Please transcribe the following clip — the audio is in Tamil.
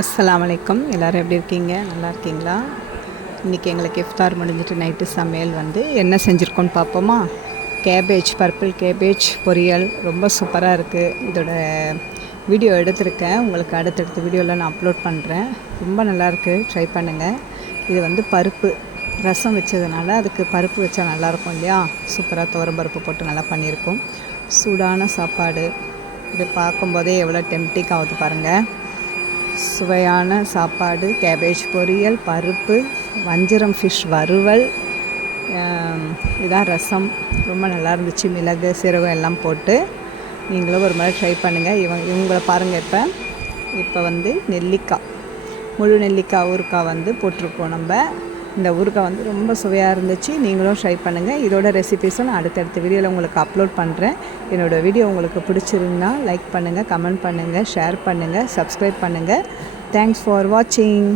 அஸ்ஸலாமு அலைக்கும். எல்லோரும் எப்படி இருக்கீங்க? நல்லா இருக்கீங்களா? இன்றைக்கி எங்களுக்கு இஃப்தார் முடிஞ்சிட்டு நைட்டு சமையல் என்ன செஞ்சுருக்கோன்னு பார்ப்போமா? கேபேஜ், பர்பிள் கேபேஜ் பொரியல் ரொம்ப சூப்பராக இருக்குது. இதோட வீடியோ எடுத்திருக்கேன், உங்களுக்கு அடுத்தடுத்த வீடியோவில் நான் அப்லோட் பண்ணுறேன். ரொம்ப நல்லாயிருக்கு, ட்ரை பண்ணுங்கள். இது பருப்பு ரசம் வச்சதுனால அதுக்கு பருப்பு வச்சா நல்லாயிருக்கும் இல்லையா? சூப்பராக துவரம் பருப்பு போட்டு நல்லா பண்ணியிருக்கோம். சூடான சாப்பாடு. இது பார்க்கும்போதே எவ்வளோ டெம்டிங் ஆகுது பாருங்கள். சுவையான சாப்பாடு, கேபேஜ் பொரியல், பருப்பு, வஞ்சிரம் ஃபிஷ் வறுவல், இதான் ரசம். ரொம்ப நல்லா இருந்துச்சு. மிளகு சீரகம் எல்லாம் போட்டு நீங்களும் ஒரு முறை ட்ரை பண்ணுங்கள். இவங்களை பாருங்கள். இப்போ நெல்லிக்காய், முழு நெல்லிக்காய் ஊறுக்காய் போட்டிருக்கோம் நம்ம. இந்த ஊறுக்காய் ரொம்ப சுவையாக இருந்துச்சு. நீங்களும் ட்ரை பண்ணுங்கள். இதோட ரெசிபீஸும் நான் அடுத்தடுத்த வீடியோவில் உங்களுக்கு அப்லோட் பண்ணுறேன். என்னோடய வீடியோ உங்களுக்கு பிடிச்சிருந்தா லைக் பண்ணுங்கள், கமெண்ட் பண்ணுங்கள், ஷேர் பண்ணுங்கள், சப்ஸ்கிரைப் பண்ணுங்கள். தேங்க்ஸ் ஃபார் வாட்சிங்.